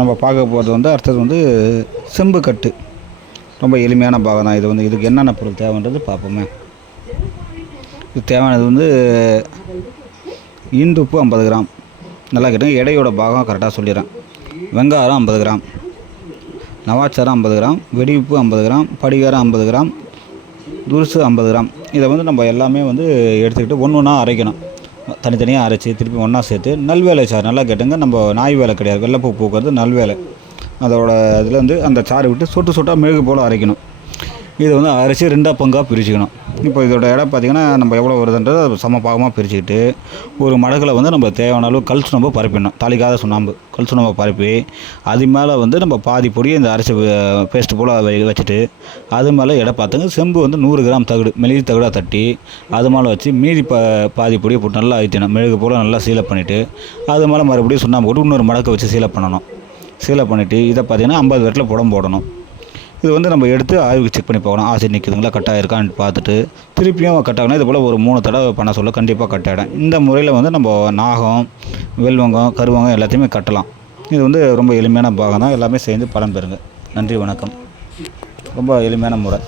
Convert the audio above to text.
நம்ம பார்க்க போகிறது வந்து அடுத்தது வந்து செம்பு கட்டு. ரொம்ப எளிமையான பாகம் தான். இது வந்து இதுக்கு என்னென்ன பொருள் தேவைன்றது பார்ப்போமே. இது தேவையானது வந்து இந்துப்பு ஐம்பது கிராம். நல்லா கேட்டுங்க. எடையோட பாகம் கரெக்டாக சொல்லிடுறேன். வெங்காயம் ஐம்பது கிராம். நவாச்சாரம் ஐம்பது கிராம். வெடிப்பு ஐம்பது கிராம். படிகாரம் ஐம்பது கிராம். துருசு ஐம்பது கிராம். இதை வந்து நம்ம எல்லாமே வந்து எடுத்துக்கிட்டு ஒன்று ஒன்றா அரைக்கணும். தனித்தனியாக அரைச்சி திருப்பி ஒன்றா சேர்த்து நல்வேலை சார் நல்லா கேட்டுங்க. நம்ம நாய் வேலை கிடையாது. வெள்ளைப்பூ பூக்கிறது நல்வேலை. அதோட இதில் வந்து அந்த சாறு விட்டு சொட்டு சொட்டாக மெழுகு போல் அரைக்கணும். இதை வந்து அரிசி ரெண்டாக பங்காக பிரிச்சுக்கணும். இப்போ இதோட இடம் பார்த்திங்கன்னா நம்ம எவ்வளோ வருதுன்றது அது சம பாகமாக பிரிச்சுக்கிட்டு ஒரு மடகில் வந்து நம்ம தேவையான அளவு கல் சுண்ணாம்பு பரப்பிடணும். தாளிக்காத சுண்ணாம்பு கல் சுண்ணாம்பு பரப்பி அது மேலே வந்து நம்ம பாதி பொடி இந்த அரிசி பேஸ்ட் போல் வச்சுட்டு அது மேலே இடம் பார்த்துங்க. செம்பு வந்து நூறு கிராம் தகுடு மெழுகு தகடாக தட்டி அது மேலே வச்சு மீதி ப பாதி பொடியை போட்டு நல்லா அழுத்திடணும். மெழுகு போல் நல்லா சீலப் பண்ணிவிட்டு அது மேலே மறுபடியும் சுண்ணாம்பு போட்டு இன்னொரு மடக்கை வச்சு சீலப் பண்ணணும். சீலப் பண்ணிவிட்டு இதை பார்த்திங்கன்னா ஐம்பது வெட்டில் புடம் போடணும். இது வந்து நம்ம எடுத்து ஆய்வுக்கு செக் பண்ணி பார்க்கணும். ஆசிட் நிற்குதுங்களா? கட்டாக இருக்கான்னு பார்த்துட்டு திருப்பியும் கட் இது போல் ஒரு மூணு தடவை பண்ண சொல்ல கண்டிப்பாக கட்டாயிடும். இந்த முறையில் வந்து நம்ம நாகம் வெல்வங்கம் கருவங்கம் எல்லாத்தையுமே கட்டலாம். இது வந்து ரொம்ப எளிமையான பாகம் தான் எல்லாமே சேர்ந்து பலன் பெறுங்க. நன்றி வணக்கம். ரொம்ப எளிமையான முறை.